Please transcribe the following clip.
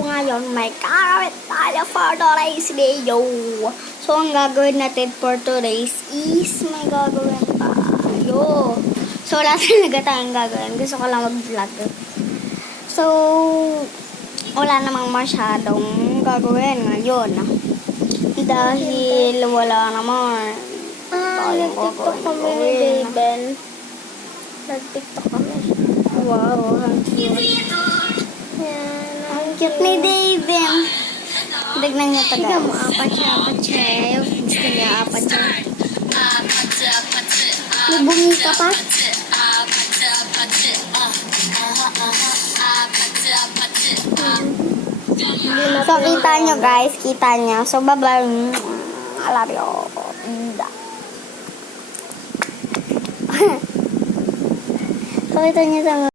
ngayon may gagawin tayo for today's video. So, ang gagawin natin for today's is may gagawin tayo. So, wala talaga tayong gagawin. Gusto ko lang mag-vlog. So, wala namang masyadong gagawin ngayon. Dahil wala naman Nag-tiktok kami ni Daven. Nag-tiktok kami. Wow, ang cute. Ang cute ni Daven. Tignan niyo ito, Tignan mo, guys. apat siya. Gusto niya, apat siya. May bungi ka pa? So, kita nyo, guys. Kita nyo. So, bye-bye. I love you. So, kita nyo sa